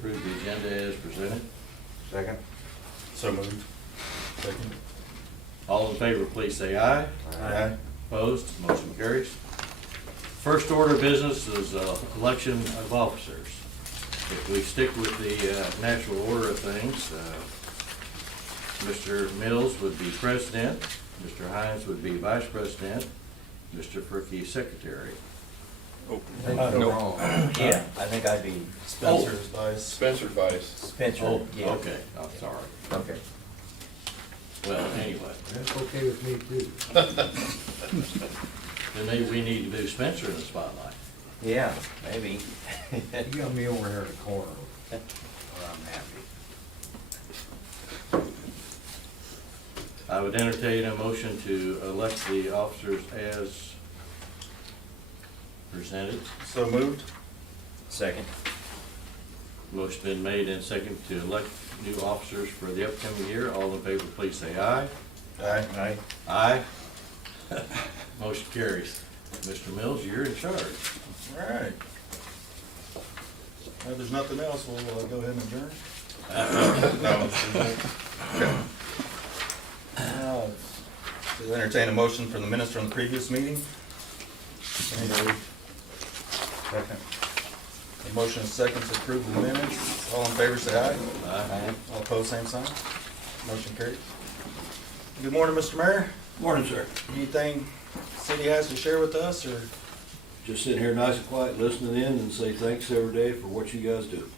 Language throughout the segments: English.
approve the agenda as presented. Second. So moved. Second. All in favor, please say aye. Aye. Opposed, motion carries. First order of business is election of officers. If we stick with the natural order of things, Mr. Mills would be president, Mr. Hines would be vice president, Mr. Fricke secretary. Oh, No. Yeah, I think I'd be Spencer's vice. Spencer's vice. Spencer. Oh, Yeah. okay, I'm sorry. Okay. Well, anyway, That's okay with me too. then maybe we need to do Spencer in the spotlight. Yeah, maybe. You got me over here in the corner where I'm happy. I would entertain a motion to elect the officers as presented. So moved. Second. Motion been made and second to elect new officers for the upcoming year. All in favor, please say aye. Aye. Aye. Aye. Motion carries. Mr. Mills, you're in charge. All right. If there's nothing else, we'll go ahead and adjourn. To entertain a motion for the minutes from the previous meeting. Second. A motion is second to approve the minutes. All in favor, say aye. Aye. All opposed, same sign. Motion carries. Good morning, Mr. Mayor. Morning, sir. Anything city has to share with us, or? Just sitting here nice and quiet, listening in, and say thanks every day for what you guys do.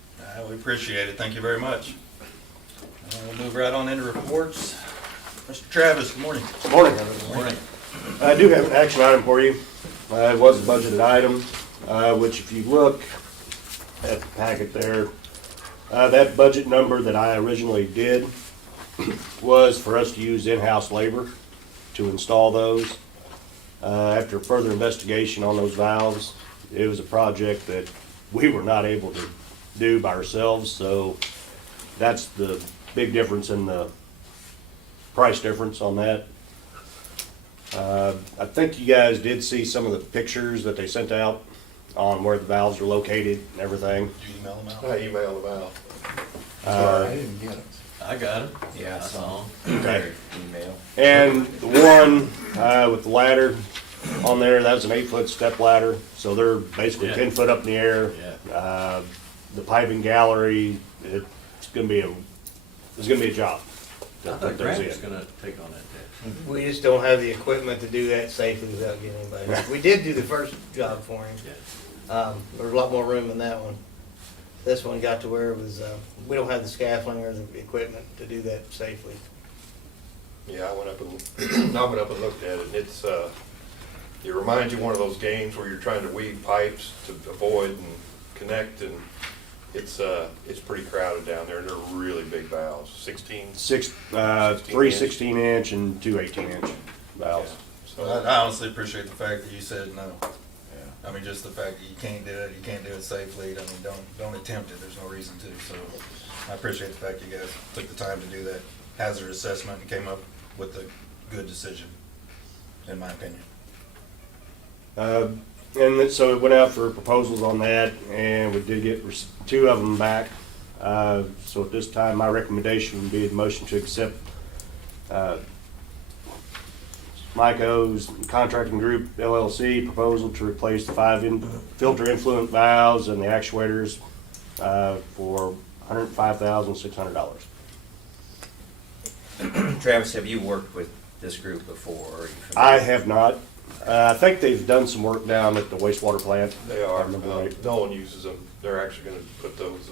We appreciate it. Thank you very much. We'll move right on into reports. Mr. Travis, good morning. Morning. Morning. I do have an action item for you. It was a budgeted item, which if you look at the packet there, that budget number that I originally did was for us to use in-house labor to install those. After further investigation on those valves, it was a project that we were not able to do by ourselves, so that's the big difference in the price difference on that. I think you guys did see some of the pictures that they sent out on where the valves are located and everything. Did you email them out? I emailed them out. Sorry, I didn't get it. I got it. Yeah, I That's saw all. Okay. Email. And the one with the ladder on there, that was an 8-foot step ladder, so they're basically Yeah. 10 foot up in the air. Yeah. The piping gallery, it's gonna be a job. I that thought there's Grant was in. gonna take on that task. We just don't have the equipment to do that safely without getting anybody. We did do the first job for him. Yeah. There was a lot more room in that one. This one got to where it was, we don't have the scaffolding or the equipment to do that safely. Yeah, I went up and looked at it, and it's, it reminds you of one of those games where you're trying to weave pipes to avoid and connect, and it's pretty crowded down there, and they're really big valves, 16. 3 16-inch and 2 18-inch valves. So I honestly appreciate the fact that you said no. I mean, just the fact that you can't do it safely. I mean, don't attempt it. There's no reason to. So I appreciate the fact you guys took the time to do that hazard assessment and came up with a good decision, in my opinion. And so it went out for proposals on that, and we did get 2 of them back. So at this time, my recommendation would be a motion to accept Myco's Contracting Group LLC proposal to replace the 5 filter influent valves and the actuators for $105,600. Travis, have you worked with this group before? Are you familiar? I have not. I think they've done some work down at the wastewater plant. They if I are, remember right. no one uses them. They're actually gonna put those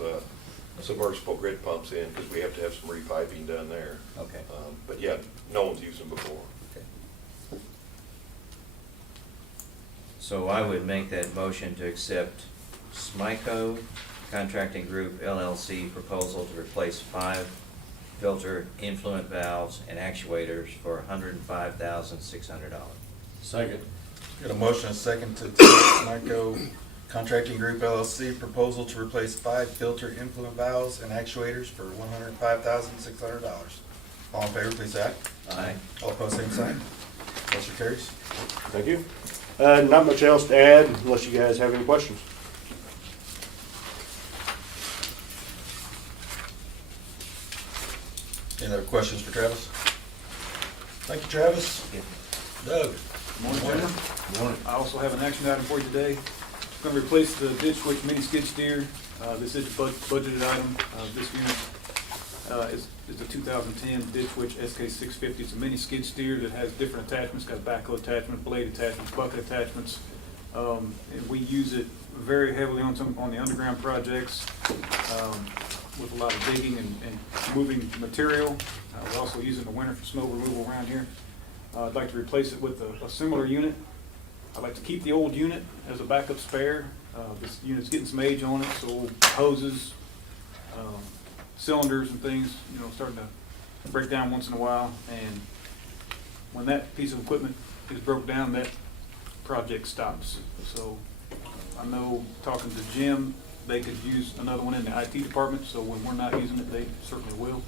submersible grid pumps in, because we have to have some repiping done there. Okay. But yeah, no one's used them before. Okay. So I would make that motion to accept Smyco Contracting Group LLC proposal to replace 5 filter influent valves and actuators for $105,600. Second. Got a motion and a second to accept Myco Contracting Group LLC proposal to replace 5 filter influent valves and actuators for $105,600. All in favor, please say aye. Aye. All opposed, same sign. Motion carries. Thank you. Not much else to add unless you guys have any questions. Any other questions for Travis? Thank you, Travis. Doug? Morning, gentlemen. Morning. I also have an action item for you today. Going to replace the ditch switch mini skid steer. This is a budgeted item. This unit is a 2010 ditch switch SK650. It's a mini skid steer that has different attachments, got a backhoe attachment, blade attachments, bucket attachments. And we use it very heavily on the underground projects with a lot of digging and moving material. We also use it in the winter for snow removal around here. I'd like to replace it with a similar unit. I'd like to keep the old unit as a backup spare. This unit's getting some age on it, so hoses, cylinders and things, starting to break down once in a while. And when that piece of equipment is broke down, that project stops. So I know, talking to Jim, they could use another one in the IT department, so when we're not using it, they certainly will.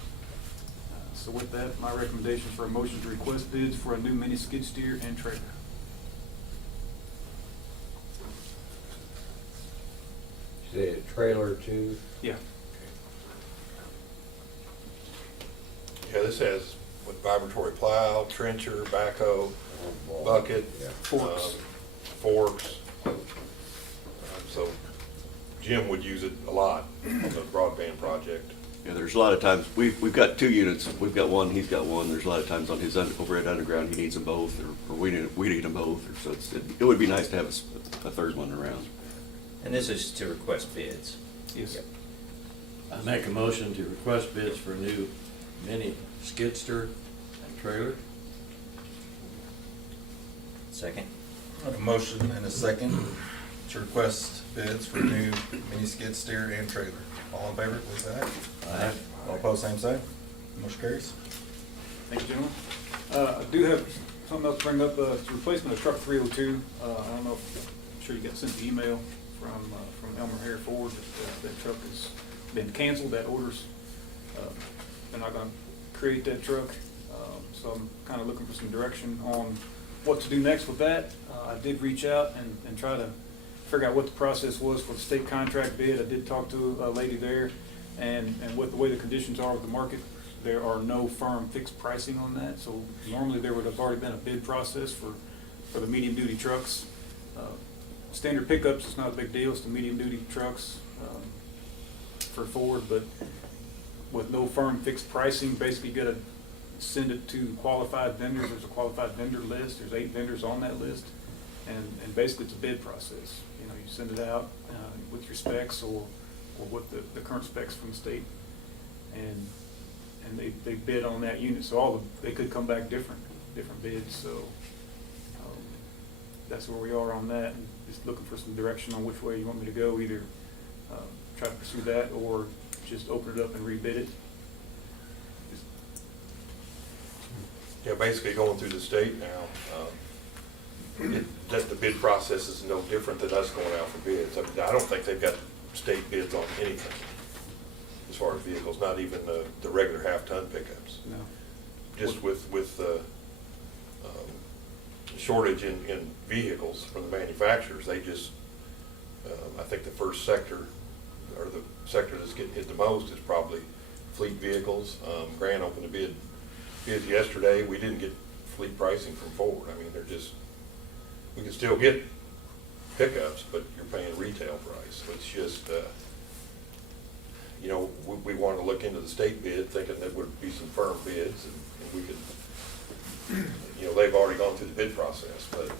So with that, my recommendation is for a motion to request bids for a new mini skid steer and trailer. Say a trailer too. Yeah. Yeah, this has with vibratory plow, trencher, backhoe, bucket. Yeah. Forks. Forks. So Jim would use it a lot on the broadband project. Yeah, there's a lot of times, we've got two units, we've got one, he's got one, there's a lot of times on his overhead underground, he needs them both, or we need them both, or so it would be nice to have a third one around. And this is to request bids. Yes. I make a motion to request bids for a new mini skidster and trailer. Second? I have a motion and a second to request bids for new mini skid steer and trailer. All in favor, please say aye. Aye. All opposed, same sign. Motion carries. Thank you, gentlemen. I do have something else to bring up. It's a replacement of truck 302. I don't know I'm sure you got sent the email from Elmer Hare Ford that truck has been canceled. That order's, they're not gonna create that truck. So I'm kind of looking for some direction on what to do next with that. I did reach out and try to figure out what the process was for the state contract bid. I did talk to a lady there, and with the way the conditions are with the market, there are no firm fixed pricing on that. So normally there would have already been a bid process for the medium duty trucks. Standard pickups, it's not a big deal, it's the medium duty trucks for Ford, but with no firm fixed pricing, basically you gotta send it to qualified vendors. There's a qualified vendor list, there's 8 vendors on that list, and basically it's a bid process. You send it out with your specs or with the current specs from the state, and they bid on that unit. So they could come back different bids. So that's where we are on that. And just looking for some direction on which way you want me to go. Either try to pursue that or just open it up and rebid it. Yeah, basically going through the state now, that the bid process is no different than us going out for bids. I mean, I don't think they've got state bids on anything as far as vehicles, not even the regular half-ton pickups. No. Just with shortage in vehicles from the manufacturers, they just, I think the first sector, or the sector that's getting hit the most is probably fleet vehicles. Grant opened a bid yesterday. We didn't get fleet pricing from Ford. I mean, they're just, we can still get pickups, but you're paying retail price. So it's just, we want to look into the state bid, thinking there would be some firm bids, and we could, they've already gone through the bid process, but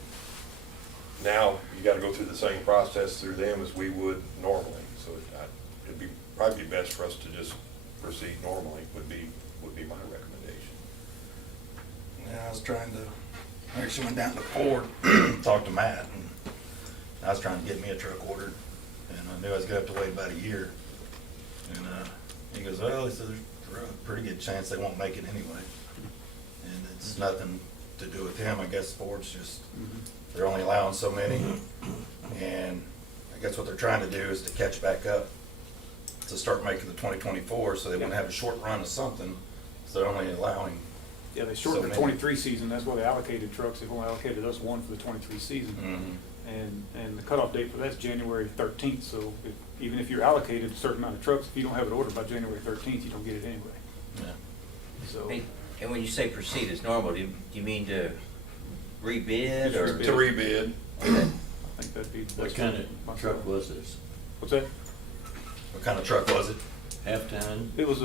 now you got to go through the same process through them as we would normally. So it'd be probably best for us to just proceed normally. Would be my recommendation. Yeah, I was trying to, I actually went down to Ford, talked to Matt, and I was trying to get me a truck ordered, and I knew I was gonna have to wait about a year. And he goes, well, he said there's a pretty good chance they won't make it anyway. And it's nothing to do with him. I guess Ford's just, they're only allowing so many. And I guess what they're trying to do is to catch back up to start making the 2024, so they wouldn't have a short run of something. So they're only allowing. Yeah, they shortened So the many. 23 season. That's why they allocated trucks. They've only allocated us one for the 23 season. And the cutoff date for that's January 13th. So even if you're allocated a certain amount of trucks, if you don't have it ordered by January 13th, you don't get it anyway. Yeah. So, Hey, and when you say proceed as normal, do you mean to rebid or? Just To rebid. Okay. I think that'd be. the What best kind way. of truck was this? What's that? What kind of truck was it? Half-ton? It was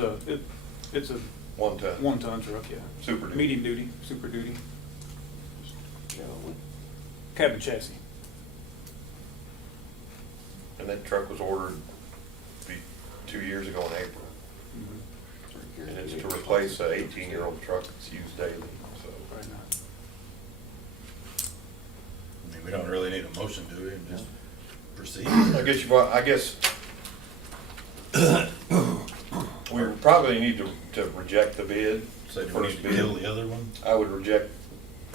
it's a 1 ton. 1-ton truck, yeah. Super duty. Medium duty, super duty, You know, cabin chassis. And that truck was ordered 2 years ago in April. Mhm. And it's to replace an 18-year-old truck that's used daily, so. Right now. I mean, we don't really need a motion, do we? And just proceed. I guess we probably need to reject the bid. So do we need to kill the other one? I would reject,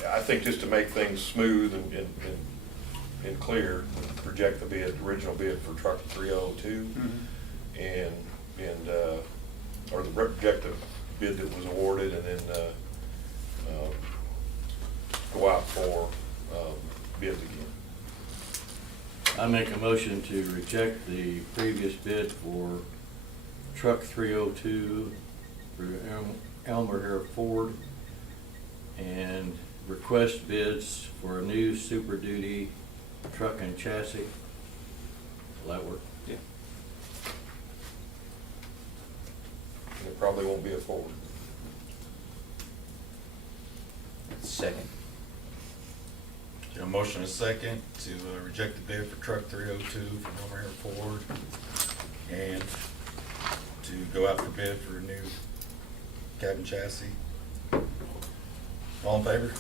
I think just to make things smooth and clear, reject the bid, original bid for truck 302. Mhm. Or reject the bid that was awarded and then go out for bids again. I make a motion to reject the previous bid for truck 302 for Elmer Hare Ford and request bids for a new Super Duty truck and chassis. Will that work? Yeah. And it probably won't be a Ford. Second. A motion and a second to reject the bid for truck 302 from Elmer Hare Ford and to go out for bid for a new cabin chassis. All in favor?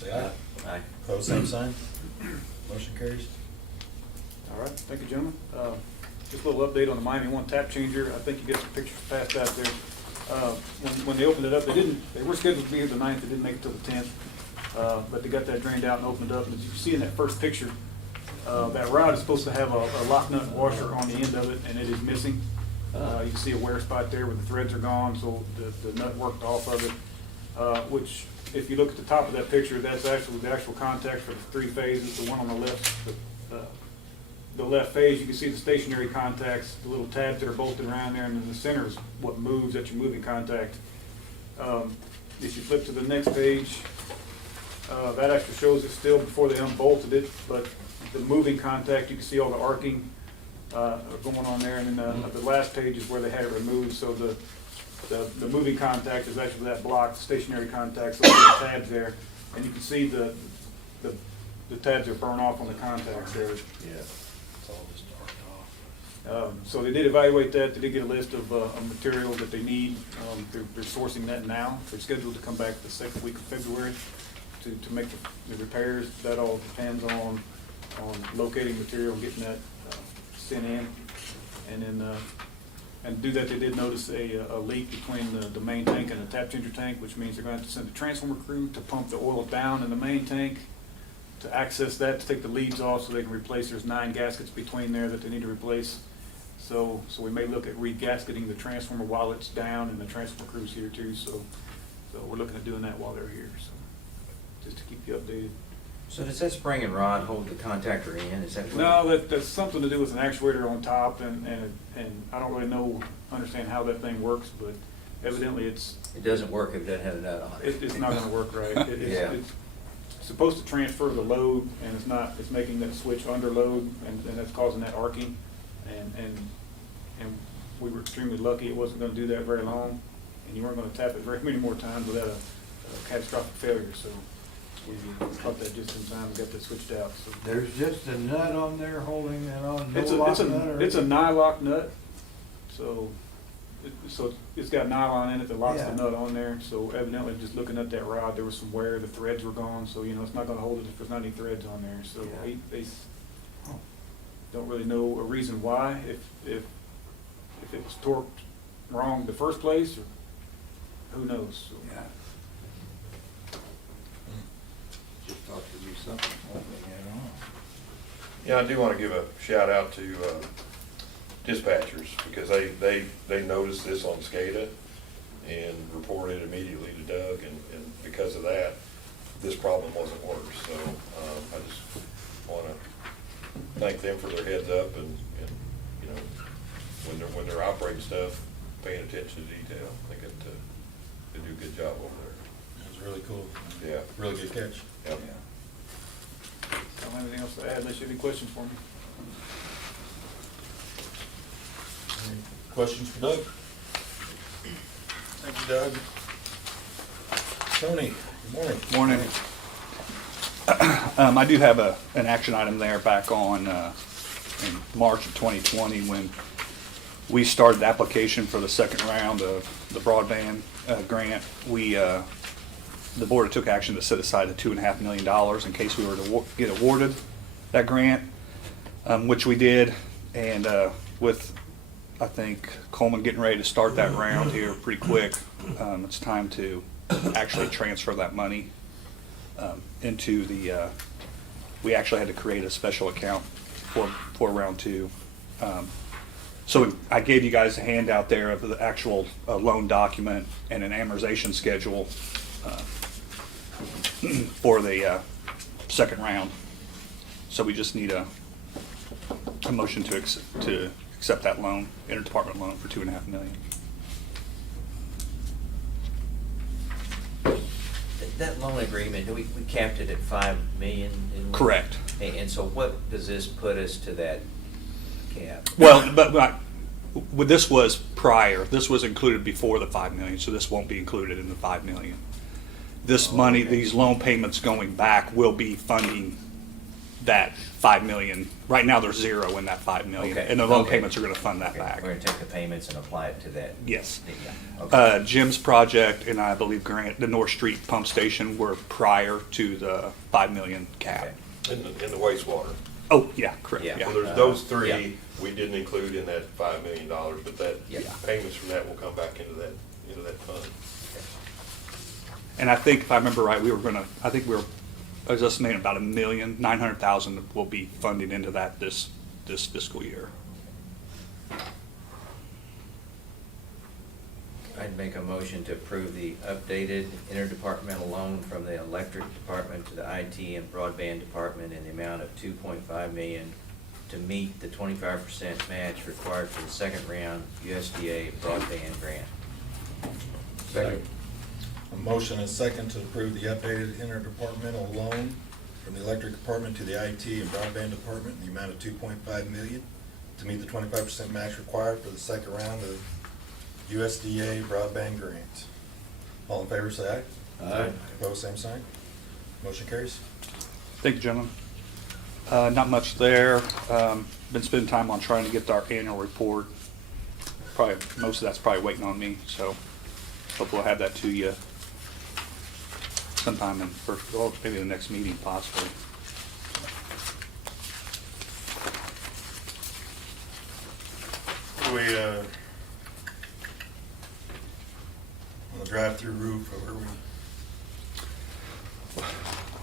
Say aye. Aye. Opposed, same sign. Motion carries. All right, thank you, gentlemen. Just a little update on the Miami One tap changer. I think you get some pictures passed out there. When they opened it up, they were scheduled to be here the 9th, they didn't make it till the 10th. But they got that drained out and opened up, and as you can see in that first picture, that rod is supposed to have a lock nut washer on the end of it, and it is missing. You can see a wear spot there where the threads are gone, so the nut worked off of it, which, if you look at the top of that picture, that's actually the actual contacts for the 3 phases. The one on the left, the left phase, you can see the stationary contacts, the little tabs that are bolted around there, and then the center is what moves at your moving contact. If you flip to the next page, that actually shows it still before they unbolted it, but the moving contact, you can see all the arcing going on there, and then the last page is where they had it removed, so the moving contact is actually that block, the stationary contact, so there's tabs there, and you can see the tabs are burned off on the contacts there. Yeah. It's all just darked off. So they did evaluate that, they did get a list of material that they need. They're sourcing that now. They're scheduled to come back the second week of February to make the repairs. That all depends on locating material, getting that sent in. And then, and to do that, they did notice a leak between the main tank and the tap changer tank, which means they're going to have to send a transformer crew to pump the oil down in the main tank to access that, to take the leads off so they can replace. There's 9 gaskets between there that they need to replace. So we may look at re-gasketing the transformer while it's down, and the transformer crew's here too. So we're looking at doing that while they're here. So just to keep you updated. So does that spring and rod hold the contactor in? Is that what? No, that's something to do with an actuator on top, and I don't really understand how that thing works, but evidently It doesn't work if it doesn't have a nut on it. it's not going to work right. Yeah. It's supposed to transfer the load, and it's not. It's making that switch under load, and that's causing that arcing. And we were extremely lucky it wasn't going to do that very long, and you weren't going to tap it very many more times without a catastrophic failure. So we caught that just in time and got that switched out. So There's just a nut on there holding that on. No it's lock a nut or- it's a nylock nut, so it's got nylon in it that locks Yeah. the nut on there. So evidently, just looking at that rod, there was some wear. The threads were gone, so it's not going to hold it if there's not any threads on there. So Yeah. they don't really know a reason why. If it was torqued wrong the first place, or who knows. So, Yeah. Just thought there'd be something holding it on. Yeah, I do want to give a shout out to dispatchers, because they noticed this on SCADA and reported immediately to Doug, and because of that, this problem wasn't worse. So I just want to thank them for their heads up, and when they're operating stuff, paying attention to detail. I think They do a good job over It was really cool. there. Yeah. Really good catch. Yep. I don't have anything else to add unless you have any questions for me. Any questions for Doug? Thank you, Doug. Tony, good morning. Morning. I do have an action item there back on, in March of 2020 when we started the application for the second round of the broadband grant. The board took action to set aside the $2.5 million in case we were to get awarded that grant, which we did. And with, I think, Coleman getting ready to start that round here pretty quick, it's time to actually transfer that money into the, we actually had to create a special account for round two. So I gave you guys a handout there of the actual loan document and an amortization schedule for the second round. So we just need a motion to accept that loan, interdepartment loan for $2.5 million. That loan agreement, we capped it at $5 million? Correct. And so what does this put us to that cap? Well, but this was prior. This was included before the $5 million, so this won't be included in the $5 million. This money, okay. these loan payments going back will be funding that $5 million. Right now, there's zero in that $5 million, Okay. and the loan Okay. payments are going to fund that Okay, back. We're gonna take the payments and apply it to that? Yes. Yeah, okay. Jim's project and I believe Grant, the North Street pump station were prior to the $5 million cap. Okay. In the wastewater. Oh, yeah, correct. Yeah. Yeah. Well, there's those Yeah. three we didn't include in that $5 million, but that Yeah. payments from that will come back into that fund. And I think if I remember right, I was estimating about $1,900,000 will be funding into that this fiscal year. I'd make a motion to approve the updated interdepartmental loan from the electric department to the IT and broadband department in the amount of $2.5 million to meet the 25% match required for the second round USDA broadband grant. Second. A motion and a second to approve the updated interdepartmental loan from the electric department to the IT and broadband department in the amount of $2.5 million to meet the 25% match required for the second round of USDA broadband grant. All in favor, say aye. Aye. Opposed, same sign. Motion carries. Thank you, gentlemen. Not much there. Been spending time on trying to get our annual report. Probably, most of that's probably waiting on me, so hope we'll have that to you sometime in maybe the next meeting possibly. We, on the drive-through roof, or where we?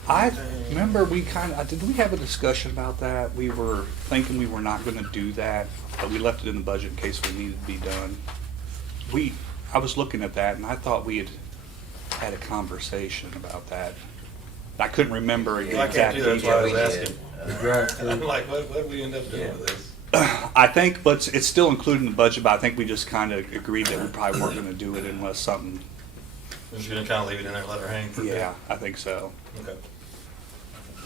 I remember did we have a discussion about that? We were thinking we were not gonna do that, but we left it in the budget in case we needed to be done. I was looking at that and I thought we had a conversation about that. I couldn't remember the I can't exact do that, that's why I was details. asking. I'm like, what did we end up doing with this? I think, but it's still included in the budget, but I think we just kind of agreed that we probably weren't gonna do it unless something, We're just gonna kind of leave it in there and let her hang for a bit? yeah, I think so. Okay.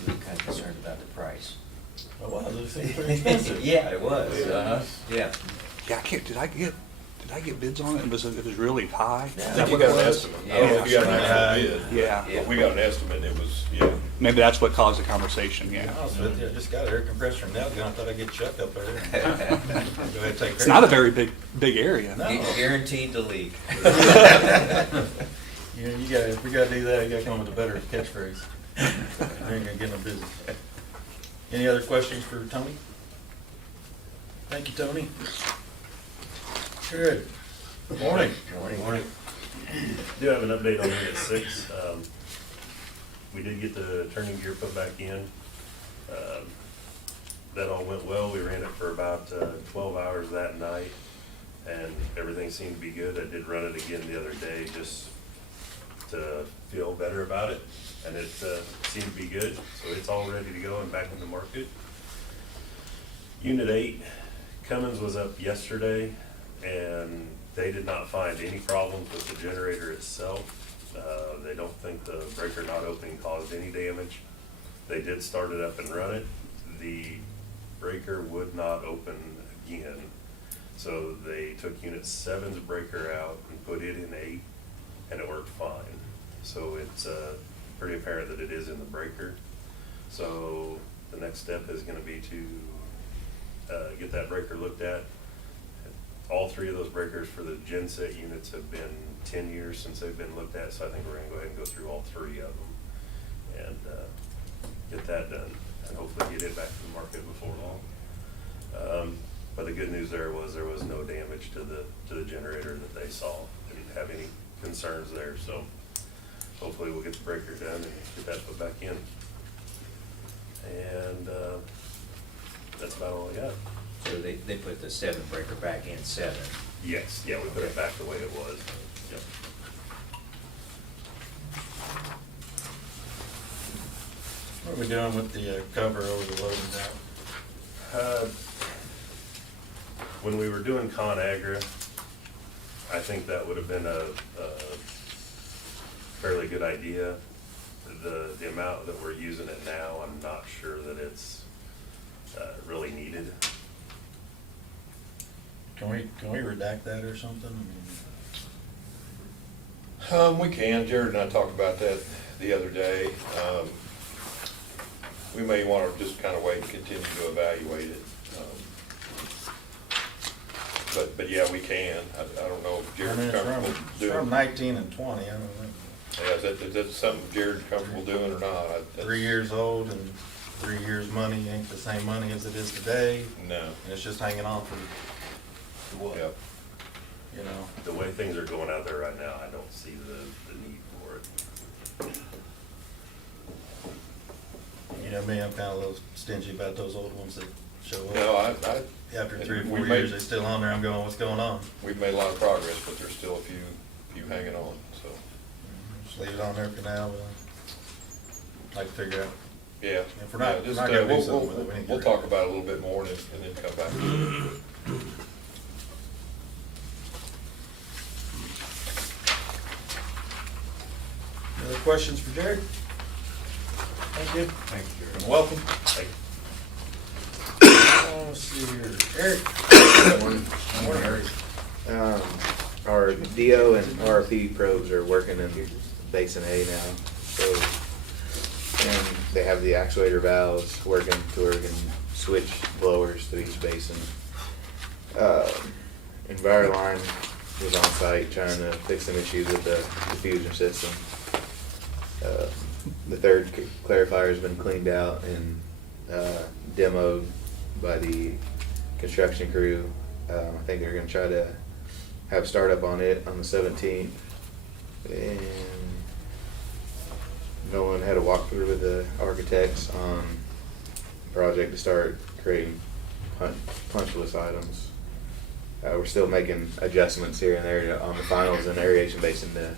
We were kind of concerned about the price. Oh, wow, those seem pretty expensive. Yeah, it was, yeah. Yeah, did I get bids on it? It was really high? I think you got an estimate. I don't know if you got an actual bid. Yeah, But we got an estimate, and it was, yeah. maybe that's what caused the conversation, To be yeah. honest with you, I just got an air compressor from Nelgun, I thought I'd get Chuck up there. Go ahead and take It's care not a of it. very big area. No. Guaranteed to leak. You gotta, if we gotta do that, you gotta come up with a better catchphrase. You ain't gonna get no business. Any other questions for Tony? Thank you, Tony. Good. Good morning. Morning. Do have an update on Unit 6. We did get the turning gear put back in. That all went well. We ran it for about 12 hours that night, and everything seemed to be good. I did run it again the other day just to feel better about it, and it seemed to be good. So it's all ready to go and back in the market. Unit 8, Cummins was up yesterday, and They did not find any problems with the generator itself. They don't think the breaker not opening caused any damage. They did start it up and run it. The breaker would not open again. So they took unit 7's breaker out and put it in 8, and it worked fine. So it's pretty apparent that it is in the breaker. So the next step is gonna be to get that breaker looked at. All 3 of those breakers for the genset units have been 10 years since they've been looked at, so I think we're gonna go ahead and go through all 3 of them and get that done, and hopefully get it back to the market before long. But the good news there was no damage to the generator that they saw. They didn't have any concerns there, so hopefully we'll get the breaker done and get that put back in. And that's about all I got. So they put the 7 breaker back in 7. Yes, yeah, we put it back the way it was. Yep. What are we doing with the cover over the loading dock? When we were doing ConAgra, I think that would have been a fairly good idea. The amount that we're using it now, I'm not sure that it's really needed. Can we redact that or something? We can, Jared and I talked about that the other day. We may want to just kind of wait and continue to evaluate it. But yeah, we can. I don't know if I mean, Jared's it's comfortable from doing. 19 and 20, I don't know. Yeah, is that something Jared's comfortable doing or not? 3 years old and 3 years' money ain't the same money as it is today, No. and it's just hanging on for what? Yep. You know? The way things are going out there right now, I don't see the need for it. You know me, I'm kind of a little stingy about those old ones that show up. No, After 3 or we 4 made- years, they're still on there, I'm going, what's going on? we've made a lot of progress, but there's still a few hanging on, so. Just leave it on there for now, but I'd like to figure out. Yeah. If we're not- Yeah, we're just, not gonna do we'll- something with it, we need to We'll figure it talk about it a little bit more and then come back to it. Any other questions for Jared? Thank you. Thanks, Jared. And welcome. Like, Let's see here, Eric. Morning, Eric. Our DO and RP probes are working in Basin A now, so, and they have the actuator valves working to where we can switch blowers to each basin. Enviroline was on site trying to fix some issues with the diffuser system. The third clarifier's been cleaned out and demoed by the construction crew. I think they're gonna try to have startup on it on the 17th. And Nolan had a walkthrough with the architects on the project to start creating punch list items. We're still making adjustments here and there on the finals and aeration basin to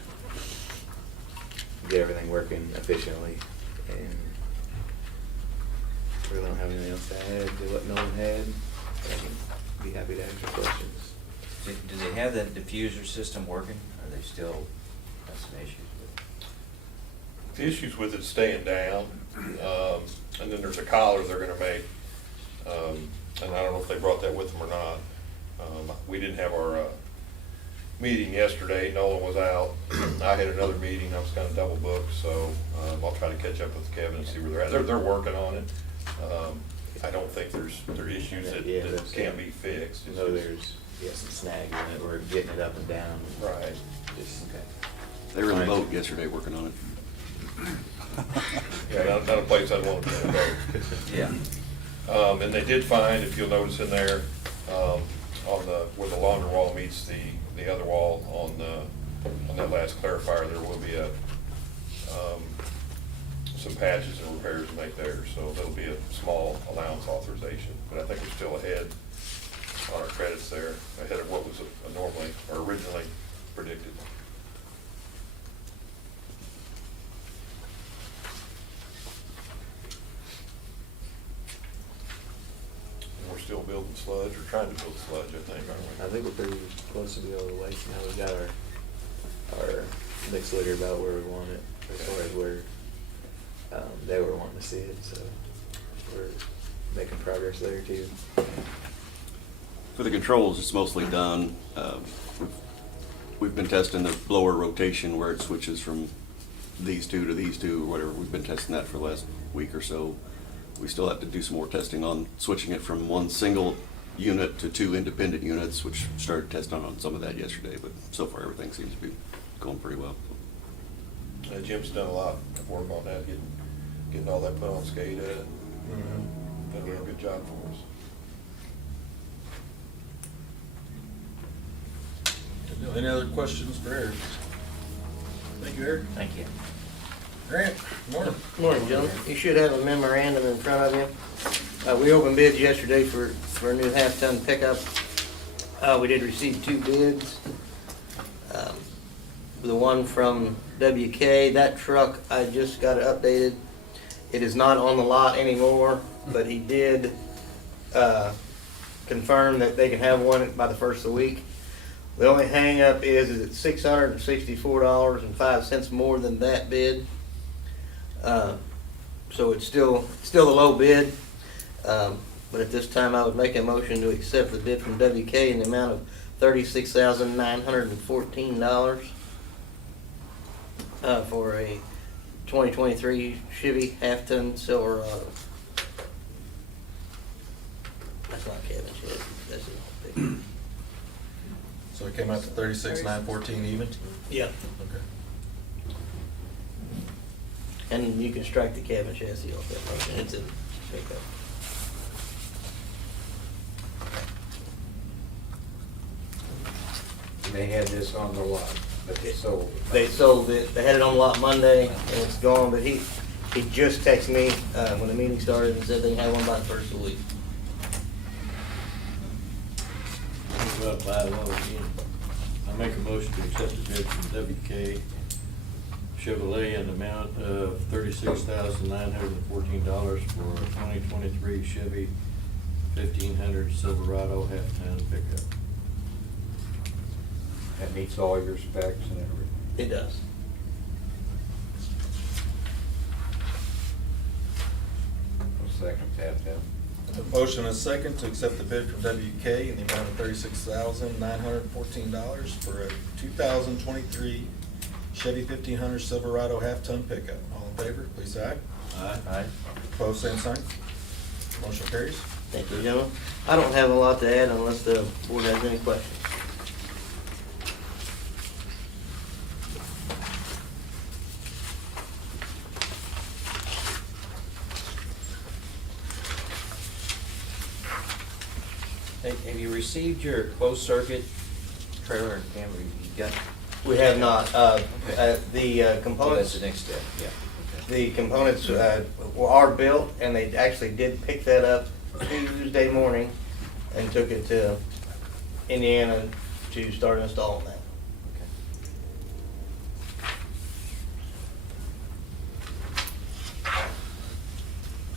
get everything working efficiently. And we don't have anything else to add to what Nolan had. I can be happy to answer questions. Do they have that diffuser system working? Are they still, have some issues with it? The issues with it staying down, and then there's a collar they're gonna make, and I don't know if they brought that with them or not. We didn't have our, meeting yesterday, Nolan was out, I had another meeting, I was kinda double booked, so, I'll try to catch up with Kevin and see where they're at. They're working on it. I don't think there are issues that can't be fixed. It's No, just- there's, some snags in it, we're getting it up and down. Right. Just, They were in the boat yesterday working on it. Yeah, not a place I'd want to go. Yeah. And they did find, if you'll notice in there, on where the launder wall meets the other wall on that last clarifier, there will be some patches and repairs to make there, so there'll be a small allowance authorization. But I think we're still ahead on our credits there, ahead of what was normally or originally predicted. And we're still building building sludge, or trying to build sludge, I think, I aren't we? think we're pretty close to be able to waste now. We got our mixed litter about where we want it, as far as where, they were wanting to see it, so we're making progress there too. For the controls, it's mostly done. We've been testing the blower rotation where it switches from these two to these two, or whatever. We've been testing that for the last week or so. We still have to do some more testing on switching it from one single unit to two independent units, which started testing on some of that yesterday, but so far everything seems to be going pretty well. Jim's done a lot of work on that, getting all that put on SCADA, and done a real good job for us. Any other questions for Eric? Thank you, Eric. Thank you. Grant, morning. Morning, gentlemen. You should have a memorandum in front of you. We opened bids yesterday for a new half-ton pickup. We did receive 2 bids. The one from WK, that truck, I just got it updated. It is not on the lot anymore, but he did confirm that they can have one by the first of the week. The only hang-up is it's $664.05 more than that bid. So it's still a low bid. But at this time, I would make a motion to accept the bid from WK in the amount of $36,914 for a 2023 Chevy half-ton Silverado. That's not Kevin's shed. That's his pickup. So it came out to 36,914 even? Yeah. Okay. And you can strike the cabin chassis off that motion. It's a pickup. They had this on the lot, but they sold it. They sold it. They had it on lot Monday and it's gone, but he just texted me when the meeting started and said they can have one by the first of the week. Well, by the way, again, I make a motion to accept the bid from WK Chevrolet in the amount of $36,914 for a 2023 Chevy 1500 Silverado half-ton pickup. That meets all your specs and everything. It does. I'll second that then. A motion and a second to accept the bid from WK in the amount of $36,914 for a 2023 Chevy 1500 Silverado half-ton pickup. All in favor, please say aye. Aye. Opposed, same sign. Motion carries. Thank you, gentlemen. I don't have a lot to add unless the board has any questions. Have you received your closed circuit trailer and camera? You got? We have not. The Oh, that's components, the next step, yeah. the components are built, and they actually did pick that up Tuesday morning and took it to Indiana to start installing that.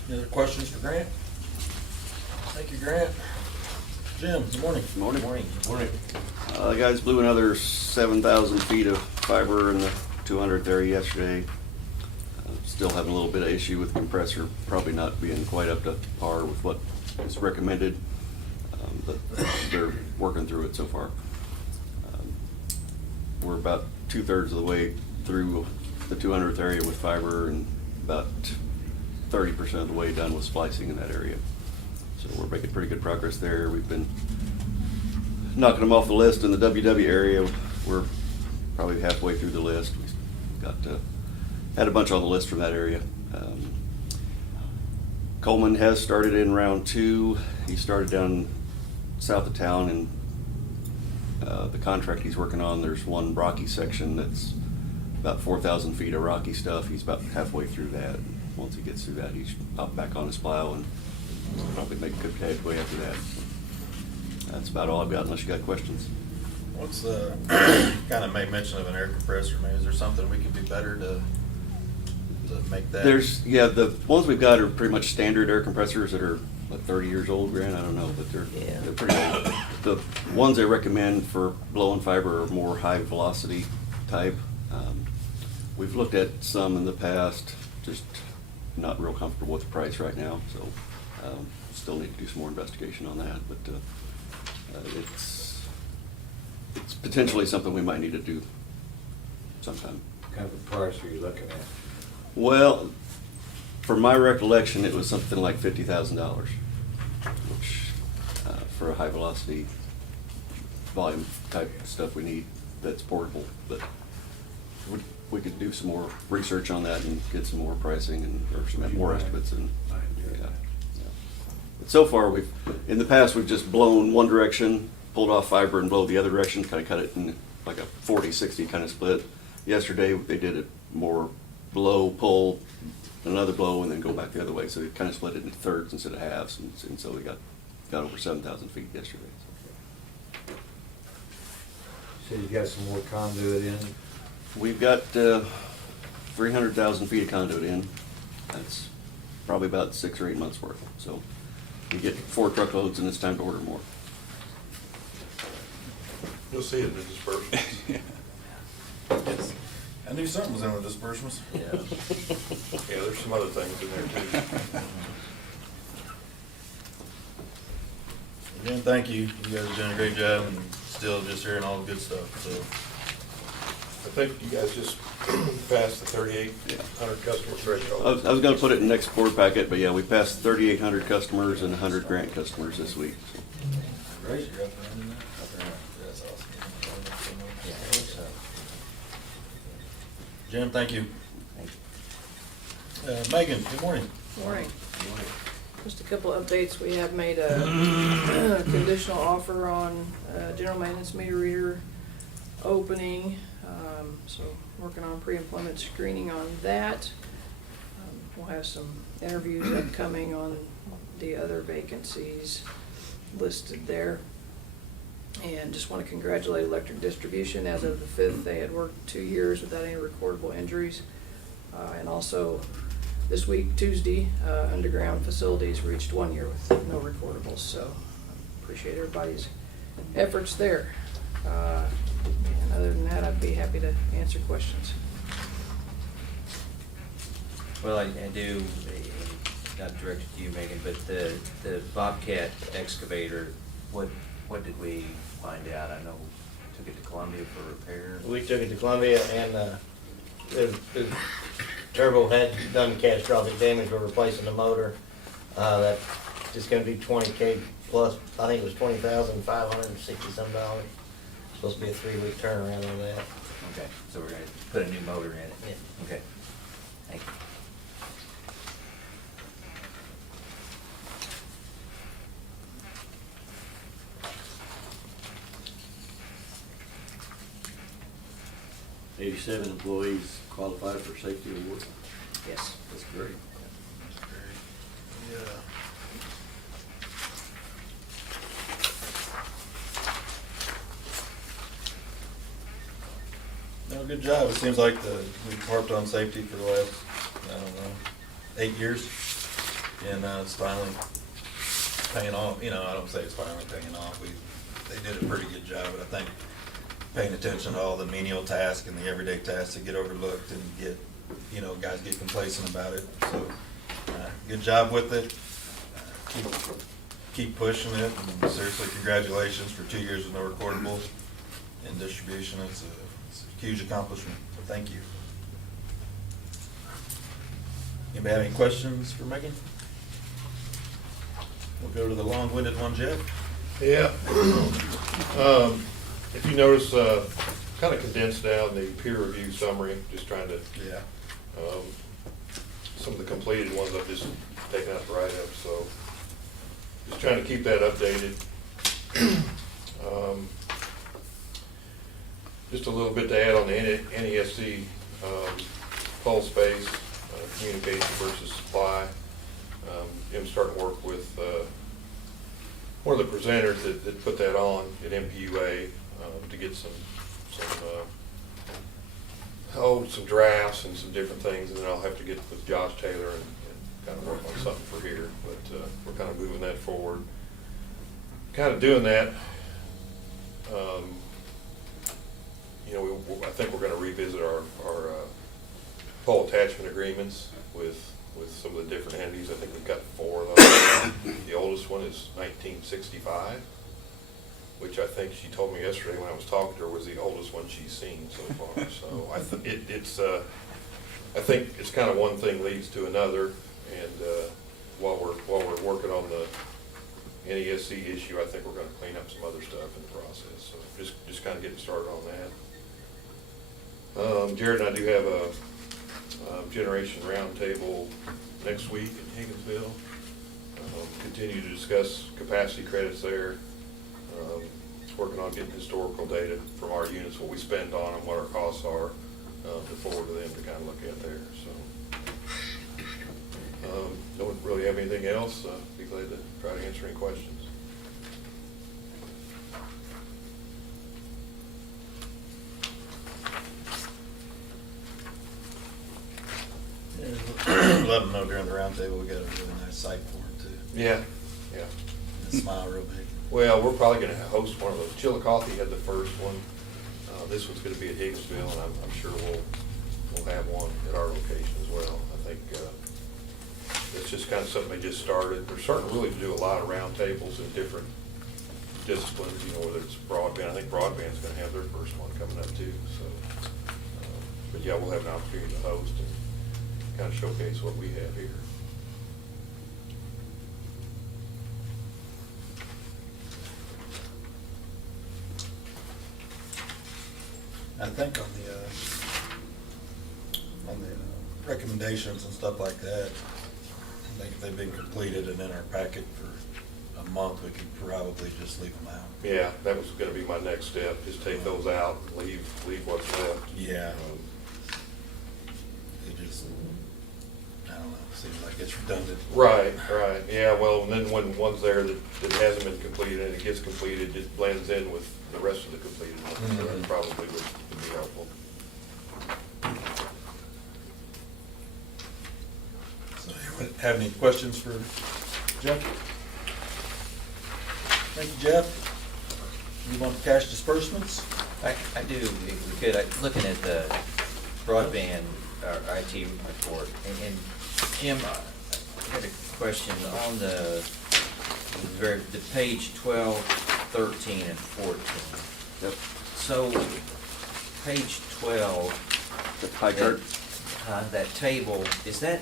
Any other questions for Grant? Thank you, Grant. Jim, good morning. Morning. Morning. Morning. The guys blew another 7,000 feet of fiber in the 200th area yesterday. Still having a little bit of issue with the compressor, probably not being quite up to par with what is recommended, but they're working through it so far. We're about 2/3 of the way through the 200th area with fiber and about 30% of the way done with splicing in that area. So we're making pretty good progress there. We've been knocking them off the list in the WW area. We're probably halfway through the list. We got had a bunch on the list from that area. Coleman has started in round 2. He started down south of town, and the contract he's working on, there's one rocky section that's about 4,000 feet of rocky stuff. He's about halfway through that. Once he gets through that, he's up back on his plow and probably make good headway after that. That's about all I've got, unless you got questions. What's the, kind of made mention of an air compressor, maybe, is there something we could do better to make that? The ones we've got are pretty much standard air compressors that are what, 30 years old, Grant? I don't know, but Yeah. they're pretty old. The ones they recommend for blowing fiber are more high velocity type. We've looked at some in the past, just not real comfortable with the price right now, so still need to do some more investigation on that, but it's potentially something we might need to do sometime. What kind of price are you looking at? Well, from my recollection, it was something like $50,000, which for a high velocity volume type stuff we need that's portable, but we could do some more research on that and get some more pricing and, or some more estimates and, yeah. But so far, in the past, we've just blown one direction, pulled off fiber and blow the other direction, kind of cut it in like a 40-60 kind of split. Yesterday, they did it more blow, pull, another blow, and then go back the other way. So they kind of split it into thirds instead of halves, and so we got over 7,000 feet yesterday. So you got some more conduit in? We've got 300,000 feet of conduit in. That's probably about 6 or 8 months worth. So we get 4 truckloads, and it's time to order more. You'll see it in the disbursements. Yes. I knew something was in the disbursements. Yeah. Yeah, there's some other things in there too. Again, thank you. You guys are doing a great job and still just hearing all the good stuff, so. I think you guys just passed the 3,800 customer threshold. I was going to put it in next board packet, but yeah, we passed 3,800 customers and 100 grant customers this week. Great. You're up and running now? Up and running. That's awesome. Yeah, I think so. Jim, thank you. Megan, good morning. Morning. Just a couple of updates. We have made a conditional offer on general maintenance meter reader opening. So working on pre-employment screening on that. We'll have some interviews upcoming on the other vacancies listed there. And just want to congratulate Electric Distribution. As of the 5th, they had worked 2 years without any recordable injuries. And also this week, Tuesday, underground facilities reached 1 year with no recordables. So appreciate everybody's efforts there. And other than that, I'd be happy to answer questions. Well, I do, not directed to you, Megan, but the Bobcat excavator, what did we find out? I know we took it to Columbia for repair. We took it to Columbia and the turbo had done catastrophic damage. We're replacing the motor. That's just gonna be $20K plus, I think it was $20,560 some. Supposed to be a 3-week turnaround on that. Okay, so we're gonna put a new motor in it? Yeah. Okay, thank you. $87 employees qualified for safety award. Yes. That's great. Yeah. No, good job. It seems like we've harped on safety for the last, I don't know, 8 years. And it's finally paying off. You know, I don't say it's finally paying off. They did a pretty good job, but I think paying attention to all the menial tasks and the everyday tasks that get overlooked and get, you know, guys get complacent about it. So, good job with it. Keep pushing it, and seriously, congratulations for 2 years with no recordables in distribution. It's a huge accomplishment, so thank you. Anybody have any questions for Megan? We'll go to the long-winded one, Jeff. Yeah. If you notice, kind of condensed down the peer review summary, just trying to, Yeah. some of the completed ones I've just taken out the write-up, so just trying to keep that updated. Just a little bit to add on the NESC pulse space, communication versus supply. I'm starting to work with one of the presenters that put that on at MPUA to get some drafts and some different things, and then I'll have to get with Josh Taylor and kind of work on something for here, but we're kind of moving that forward. Kind of doing that, you know, I think we're going to revisit our pole attachment agreements with some of the different entities. I think we've got 4 of those. The oldest one is 1965, which I think she told me yesterday when I was talking to her was the oldest one she's seen so far. So I think it's kind of one thing leads to another, and while we're working on the NESC issue, I think we're going to clean up some other stuff in the process. So just kind of getting started on that. Jared and I do have a generation roundtable next week in Higginsville. Continue to discuss capacity credits there. Working on getting historical data from our units, what we spend on them, what our costs are, to forward to them to kind of look at there. So don't really have anything else. Be glad to try to answer any questions. Let them know during the roundtable we got a really nice site for them too. Yeah. And smile real big. Well, we're probably going to host one of those. Chillicothe had the first one. This one's going to be at Higginsville, and I'm sure we'll have one at our location as well. I think it's just kind of something they just started. They're starting really to do a lot of roundtables in different disciplines. You know, whether it's broadband. I think broadband's going to have their first one coming up too. So, but yeah, we'll have an opportunity to host and kind of showcase what we have here. I think on the recommendations and stuff like that, I think if they've been completed and in our packet for a month, we could probably just leave them out. Yeah, that was going to be my next step. Just take those out, and leave what's left. Yeah. It just, I don't know, seems like it's redundant. Right. Yeah, well, and then when one's there that hasn't been completed and it gets completed, it blends in with the rest of the completed ones. So that probably would be helpful. So anyone have any questions for Jeff? Thank you, Jeff. You want cash disbursements? I do, if we could, looking at the broadband, IT report, and Jim, I had a question on the page 12, 13, and 14. Yep. So, page 12. The pie chart? That table, is that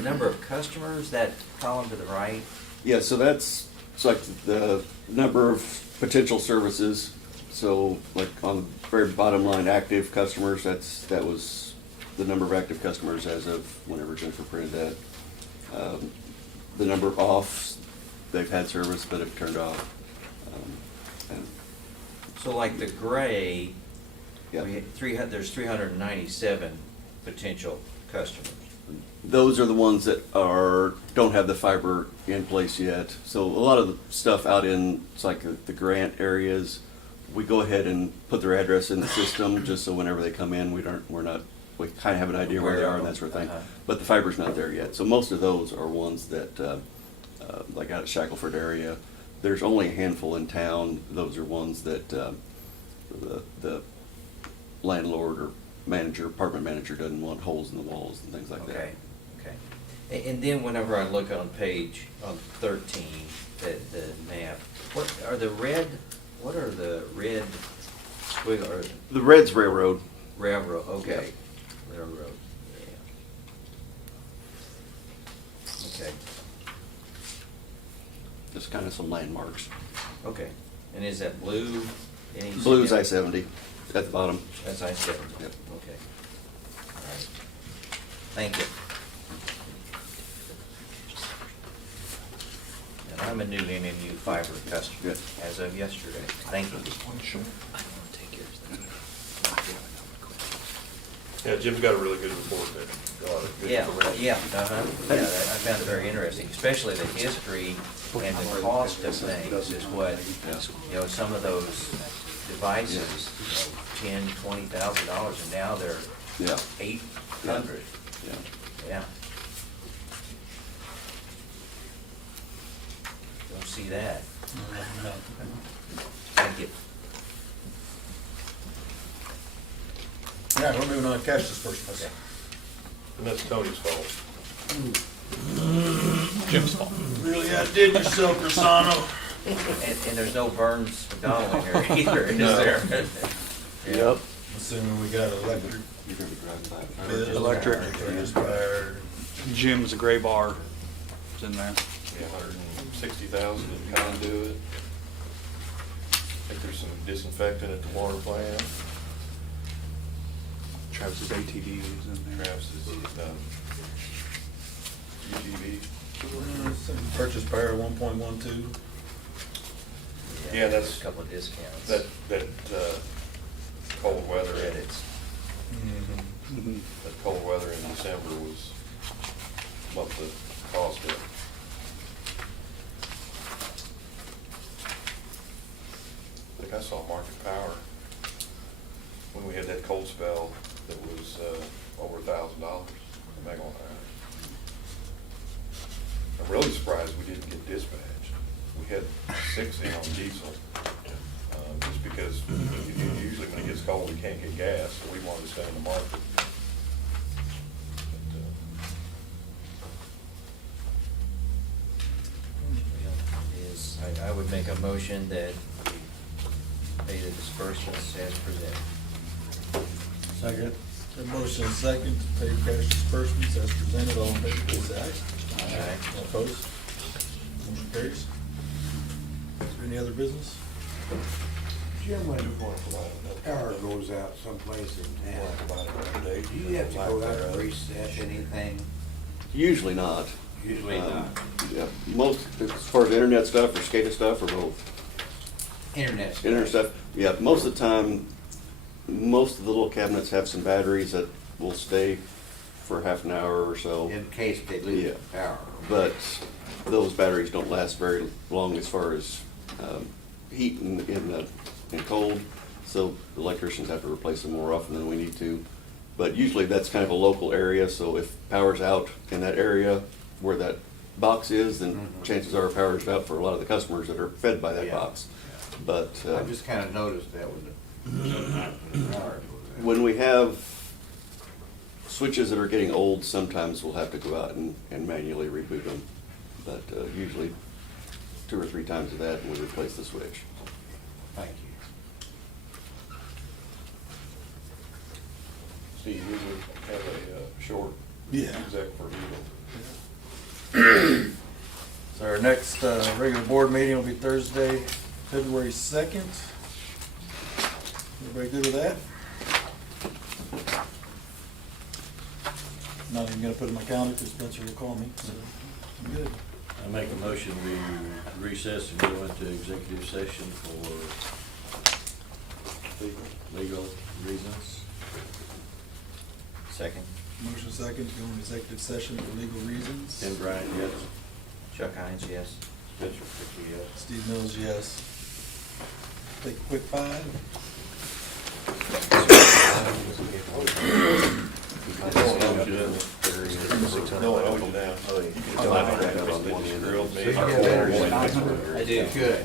number of customers, that column to the right? Yeah, so it's like the number of potential services. So like on the very bottom line, active customers, that was the number of active customers as of whenever Jennifer printed that. The number of offs, they've had service but have turned off. And So like the gray, Yeah. there's 397 potential customers. those are the ones that don't have the fiber in place yet. So a lot of the stuff out in, it's like the grant areas, we go ahead and put their address in the system just so whenever they come in, we kind of have an idea where they are and that sort of thing. But the fiber's not there yet. So most of those are ones that, like out at Shackelford area, there's only a handful in town. Those are ones that the landlord or apartment manager doesn't want holes in the walls and things like that. Okay. And then whenever I look on page 13, the map, what are the red squiggle, or The red's railroad. railroad, okay. Railroad, yeah. Okay, Just kind of some landmarks. okay. And is that blue? Any Blue's significant- I-70 at the bottom. That's I-70, Yep. okay. All right. Thank you. And I'm a new MMU fiber customer Good. as of yesterday. Thank you. Yeah, Jim's got a really good report there. Good Yeah, information. yeah, I found it very interesting, especially the history and the cost of things is what, some of those devices, $10,000, $20,000, and now they're Yeah. $800. Yeah. Yeah. see that. Thank you. All right, we're moving on to cash disbursements. And that's Tony's fault. Jim's fault. Really outdid yourself, Persano. And there's no Burns McDonald in here either, is No. there? Yep. Assuming we got electric. You're gonna be driving by. bill, Electric. fire. Jim's gray bar is in there. Yeah, 160,000 in conduit. I think there's some disinfectant at the water plant. Travis's ATV is in there. Travis's, UGV. Purchase power 1.12. Yeah, that's- There's a couple of discounts. That cold weather, Credits. Mhm. that cold weather in December was what the cost of. I think I saw market power when we had that cold spell that was over $1,000 a megawatt hour. I'm really surprised we didn't get dispatched. We had 6 in on diesel, just because usually when it gets cold, we can't get gas, so we wanted to stay in the market. But, Is, I would make a motion that we pay the disbursements as presented. Second. A motion and second to pay cash disbursements as presented. All in favor, please say aye. Aye. All opposed? Motion carries. Is there any other business? Jim, when the power goes out someplace in town, do you have to go out and reset anything? Usually not. Usually not. Yeah, most, as far as internet stuff or SCADA stuff or both. Internet. Internet stuff, yeah, most of the time, most of the little cabinets have some batteries that will stay for half an hour or so. In case they lose Yeah. power. But those batteries don't last very long as far as heat in cold, so electricians have to replace them more often than we need to. But usually that's kind of a local area, so if power's out in that area where that box is, then chances are power's out for a lot of the customers that are fed by that Yeah. box. But I just kinda noticed that with the, sometimes when the power goes out. when we have switches that are getting old, sometimes we'll have to go out and manually reboot them. But usually 2 or 3 times of that, and we replace the switch. Thank you. Steve, you would have a short exec for legal. So our next regular board meeting will be Thursday, February 2nd. Everybody good with that? Not even gonna put it in my calendar because Spencer will call me, so I'm good. I make a motion, we recess and go into executive session for legal reasons. Second. Motion second to go into executive session for legal reasons. Tim Bryant, yes. Chuck Hines, yes. Spencer Trickey, yes. Steve Mills, yes. Take a quick 5. No, I owe you now. Oh, yeah. Grilled me. I did good.